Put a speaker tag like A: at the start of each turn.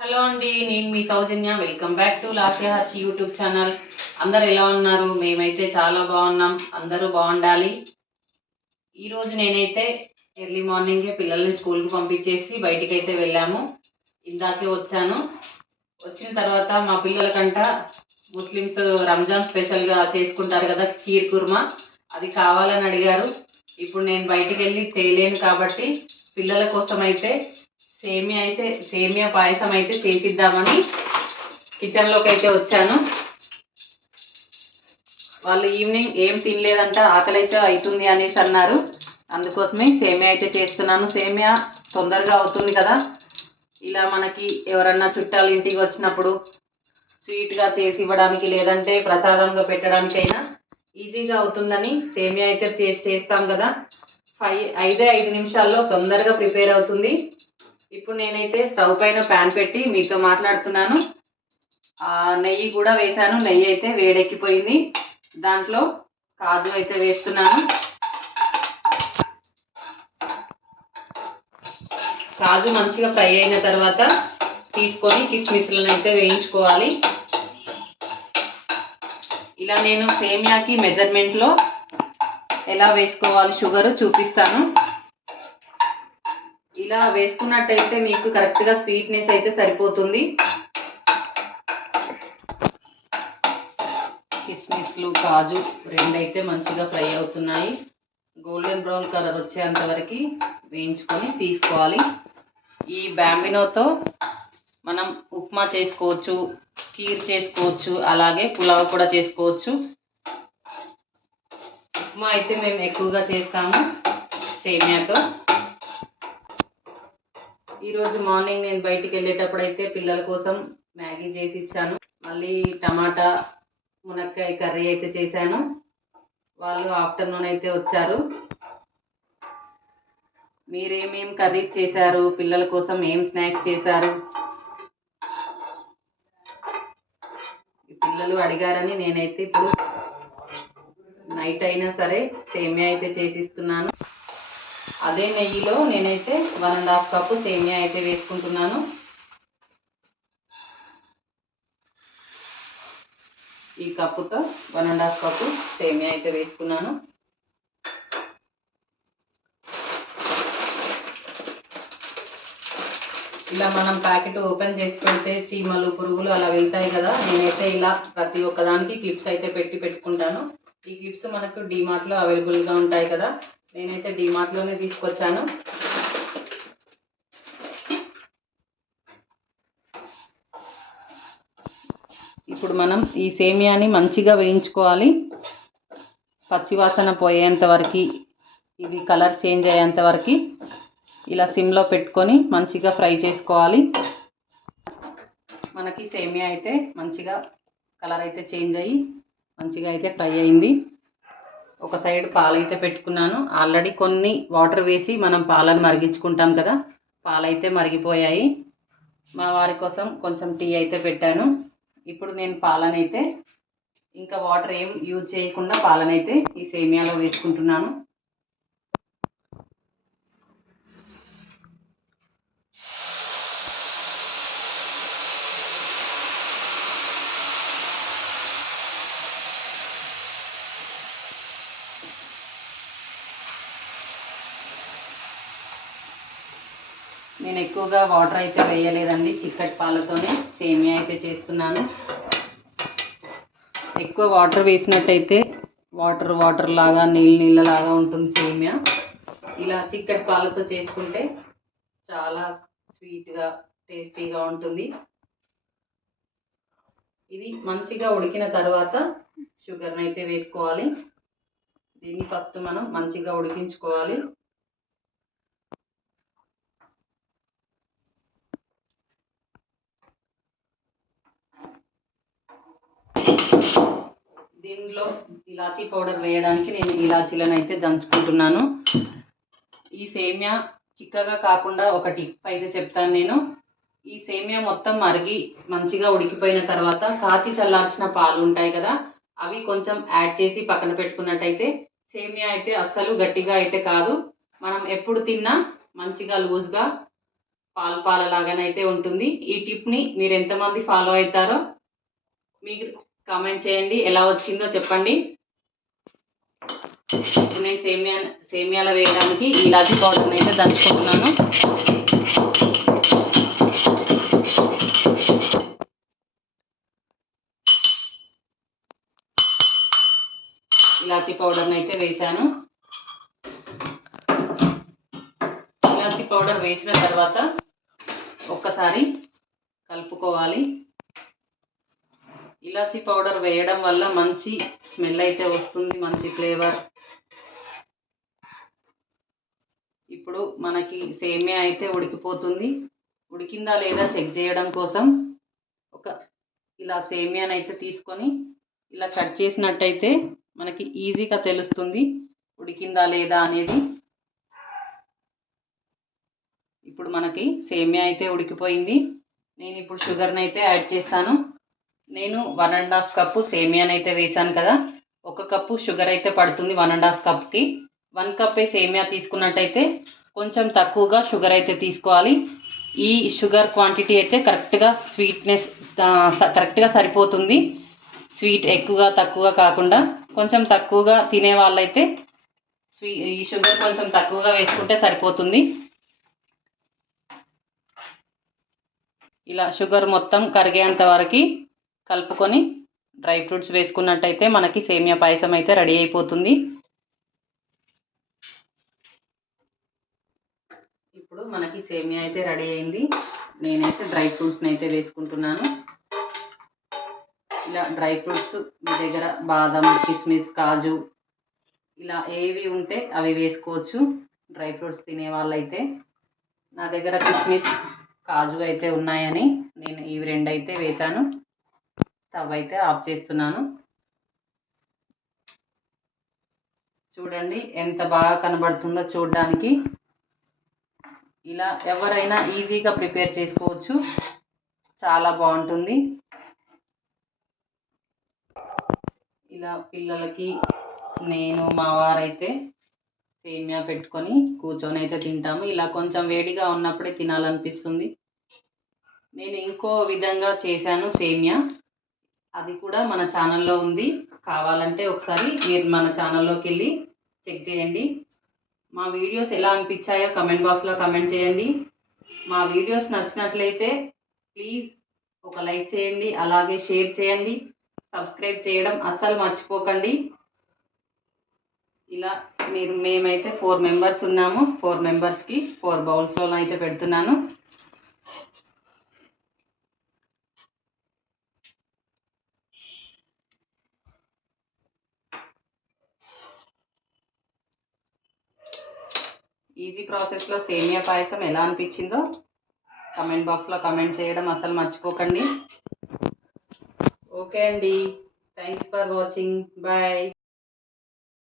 A: Hello అండి నేను మీ Sowjanya. Welcome back to Lasya Harshi YouTube channel. అందరు ఎలా ఉన్నారు? మేమైతే చాలా బాగున్నాం. అందరూ బాగుండాలి. ఈరోజు నేనైతే ఎర్లీ మార్నింగే పిల్లల్ని స్కూల్కి పంపించేసి బయటికి అయితే వెళ్ళాము. ఇందాకే వచ్చాను. వచ్చిన తర్వాత మా పిల్లలకంట ముస్లిమ్స్ రంజాన్ స్పెషల్గా చేసుకుంటారు కదా ఖీర్ కుర్మా. అది కావాలని అడిగారు. ఇప్పుడు నేను బయటికి వెళ్ళి చేయలేను కాబట్టి పిల్లల కోసం అయితే సేమియా అయితే సేమియా పాయసం అయితే చేసిద్దామని కిచెన్లోకి అయితే వచ్చాను. వాళ్ళు ఈవినింగ్ ఏం తినలేదంట ఆకలి అయితే అవుతుంది అనేసి అన్నారు. అందుకోసమే సేమియా అయితే చేస్తున్నాను. సేమియా తొందరగా అవుతుంది కదా. ఇలా మనకి ఎవరన్నా చుట్టాలు ఇంటికి వచ్చినప్పుడు స్వీట్గా చేసి ఇవ్వడానికి లేదంటే ప్రసాదంగా పెట్టడానికైనా ఈజీగా అవుతుందని సేమియా అయితే చేస్తాం కదా. ఫైవ్ ఐదే ఐదు నిమిషాల్లో తొందరగా ప్రిపేర్ అవుతుంది. ఇప్పుడు నేనైతే స్టవ్ పైన ప్యాన్ పెట్టి మీతో మాట్లాడుతున్నాను. నెయ్యి కూడా వేశాను. నెయ్యి అయితే వేడెక్కిపోయింది. దాంట్లో కాజు అయితే వేస్తున్నాను. కాజు మంచిగా ఫ్రై అయిన తర్వాత తీసుకొని కిస్మిస్లను అయితే వేయించుకోవాలి. ఇలా నేను సేమియాకి మెజర్మెంట్లో ఎలా వేసుకోవాలి షుగర్ చూపిస్తాను. ఇలా వేసుకున్నట్టయితే మీకు కరెక్ట్గా స్వీట్నెస్ అయితే సరిపోతుంది. కిస్మిస్లు కాజు రెండైతే మంచిగా ఫ్రై అవుతున్నాయి. గోల్డెన్ బ్రౌన్ కలర్ వచ్చేంత వరకు వేయించుకొని తీసుకోవాలి. ఈ బ్యాంబినోతో మనం ఉప్మా చేసుకోవచ్చు కీర్ చేసుకోవచ్చు అలాగే పులావ్ కూడా చేసుకోవచ్చు. ఉప్మా అయితే మేము ఎక్కువగా చేస్తాము సేమియాతో. ఈరోజు మార్నింగ్ నేను బయటికి వెళ్ళేటప్పుడు అయితే పిల్లల కోసం మ్యాగీ చేసి ఇచ్చాను. మళ్ళీ టమాటా మునక్కాయ కర్రీ అయితే చేశాను. వాళ్ళు ఆఫ్టర్నూన్ అయితే వచ్చారు. మీరేమేం కర్రీస్ చేశారు? పిల్లల కోసం ఏం స్నాక్స్ చేశారు? పిల్లలు అడిగారని నేనైతే ఇప్పుడు నైట్ అయినా సరే సేమియా అయితే చేసిస్తున్నాను అదే నెయ్యిలో నేనైతే వన్ అండ్ హాఫ్ కప్పు సేమియా అయితే వేసుకుంటున్నాను. ఈ కప్పుతో వన్ అండ్ హాఫ్ కప్పు సేమియా అయితే వేసుకున్నాను. ఇలా మనం ప్యాకెట్ ఓపెన్ చేసి పెడితే చీమలు పురుగులు అలా వెళ్తాయి కదా నేనైతే ఇలా ప్రతి ఒక్కదానికి క్లిప్స్ అయితే పెట్టి పెట్టుకుంటాను. ఈ క్లిప్స్ మనకు డీమార్ట్లో అవైలబుల్గా ఉంటాయి కదా నేనైతే డీమార్ట్లోనే తీసుకొచ్చాను. ఇప్పుడు మనం ఈ సేమియాని మంచిగా వేయించుకోవాలి. పచ్చివాసన పోయేంత వరకు ఇది కలర్ చేంజ్ అయ్యేంత వరకు ఇలా సిమ్లో పెట్టుకొని మంచిగా ఫ్రై చేసుకోవాలి. మనకి సేమియా అయితే మంచిగా కలర్ అయితే చేంజ్ అయ్యి మంచిగా అయితే ఫ్రై అయింది. ఒక సైడ్ పాలైతే పెట్టుకున్నాను. ఆల్రెడీ కొన్ని వాటర్ వేసి మనం పాలను మరిగించుకుంటాం కదా పాలైతే మరిగిపోయాయి. మా వారి కోసం కొంచెం టీ అయితే పెట్టాను. ఇప్పుడు నేను పాలనైతే ఇంకా వాటర్ ఏం యూజ్ చేయకుండా పాలనైతే ఈ సేమియాలో వేసుకుంటున్నాను. నేను ఎక్కువగా వాటర్ అయితే వేయలేదండి చిక్కటి పాలతోనే సేమియా అయితే చేస్తున్నాను. ఎక్కువ వాటర్ వేసినట్టయితే వాటర్ వాటర్ లాగా నీళ్ళ నీళ్ళలాగా ఉంటుంది సేమియా. ఇలా చిక్కటి పాలతో చేసుకుంటే చాలా స్వీట్గా టేస్టీగా ఉంటుంది. ఇది మంచిగా ఉడికిన తర్వాత షుగర్ని అయితే వేసుకోవాలి. దీన్ని ఫస్ట్ మనం మంచిగా ఉడికించుకోవాలి. దీనిలో ఇలాచీ పౌడర్ వేయడానికి నేను ఇలాచీలను అయితే దంచుకుంటున్నాను. ఈ సేమియా చిక్కగా కాకుండా ఒక టిప్ అయితే చెప్తాను నేను. ఈ సేమియా మొత్తం మరిగి మంచిగా ఉడికిపోయిన తర్వాత కాచి చల్లార్చిన పాలు ఉంటాయి కదా అవి కొంచెం యాడ్ చేసి పక్కన పెట్టుకున్నట్టయితే సేమియా అయితే అస్సలు గట్టిగా అయితే కాదు. మనం ఎప్పుడు తిన్నా మంచిగా లూజ్గా పాలు పాలలాగానైతే ఉంటుంది. ఈ టిప్ని మీరు ఎంతమంది ఫాలో అవుతారో మీరు కామెంట్ చేయండి. ఎలా వచ్చిందో చెప్పండి. నేను సేమియా సేమియాలో వేయడానికి ఈ పౌడర్ని అయితే దంచుకుంటున్నాను. ఇలాచీ పౌడర్ని అయితే వేశాను. ఇలాచీ పౌడర్ వేసిన తర్వాత ఒక్కసారి కలుపుకోవాలి. ఇలాచీ పౌడర్ వేయడం వల్ల మంచి స్మెల్ అయితే వస్తుంది మంచి ఫ్లేవర్. ఇప్పుడు మనకి సేమియా అయితే ఉడికిపోతుంది. ఉడికిందా లేదా చెక్ చేయడం కోసం ఒక ఇలా సేమియాని అయితే తీసుకొని ఇలా కట్ చేసినట్టయితే మనకి ఈజీగా తెలుస్తుంది ఉడికిందా లేదా అనేది. ఇప్పుడు మనకి సేమియా అయితే ఉడికిపోయింది. నేను ఇప్పుడు షుగర్ని అయితే యాడ్ చేస్తాను. నేను వన్ అండ్ హాఫ్ కప్పు సేమియాని అయితే వేసాను కదా. ఒక కప్పు షుగర్ అయితే పడుతుంది వన్ అండ్ హాఫ్ కప్కి వన్ కప్పే సేమియా తీసుకున్నట్టయితే కొంచెం తక్కువగా షుగర్ అయితే తీసుకోవాలి. ఈ షుగర్ క్వాంటిటీ అయితే కరెక్ట్గా స్వీట్నెస్ కరెక్ట్గా సరిపోతుంది. స్వీట్ ఎక్కువగా తక్కువగా కాకుండా కొంచెం తక్కువగా తినే వాళ్ళైతే స్వీ ఈ షుగర్ కొంచెం తక్కువగా వేసుకుంటే సరిపోతుంది. ఇలా షుగర్ మొత్తం కరిగేంత వరకు కలుపుకొని డ్రై ఫ్రూట్స్ వేసుకున్నట్టయితే మనకి సేమియా పాయసం అయితే రెడీ అయిపోతుంది. ఇప్పుడు మనకి సేమియా అయితే రెడీ అయింది. నేనైతే డ్రై ఫ్రూట్స్ని అయితే వేసుకుంటున్నాను. ఇలా డ్రై ఫ్రూట్స్ మీ దగ్గర బాదం కిస్మిస్ కాజు ఇలా ఏవి ఉంటే అవి వేసుకోవచ్చు. డ్రై ఫ్రూట్స్ తినే వాళ్ళైతే నా దగ్గర కిస్మిస్ కాజు అయితే ఉన్నాయని నేను ఇవి రెండు అయితే వేశాను. స్టవ్ అయితే ఆఫ్ చేస్తున్నాను. చూడండి ఎంత బాగా కనబడుతుందో చూడడానికి. ఇలా ఎవరైనా ఈజీగా ప్రిపేర్ చేసుకోవచ్చు. చాలా బాగుంటుంది. ఇలా పిల్లలకి నేను మా వారైతే సేమియా పెట్టుకొని కూర్చొని అయితే తింటాము. ఇలా కొంచెం వేడిగా ఉన్నప్పుడే తినాలనిపిస్తుంది. నేను ఇంకో విధంగా చేశాను సేమియా. అది కూడా మన ఛానల్లో ఉంది. కావాలంటే ఒకసారి మీరు మన ఛానల్లోకి వెళ్ళి చెక్ చేయండి. మా వీడియోస్ ఎలా అనిపించాయో కమెంట్ బాక్స్లో కమెంట్ చేయండి. మా వీడియోస్ నచ్చినట్లయితే ప్లీజ్ ఒక లైక్ చేయండి అలాగే షేర్ చేయండి సబ్స్క్రైబ్ చేయడం అస్సలు మర్చిపోకండి. ఇలా మీరు మేమైతే ఫోర్ మెంబర్స్ ఉన్నాము. ఫోర్ మెంబర్స్కి ఫోర్ బౌల్స్లో అయితే పెడుతున్నాను. ఈజీ ప్రాసెస్లో సేమియా పాయసం ఎలా అనిపించిందో కమెంట్ బాక్స్లో కమెంట్ చేయడం అసలు మర్చిపోకండి. ఓకే అండి. Thanks for watching. బాయ్.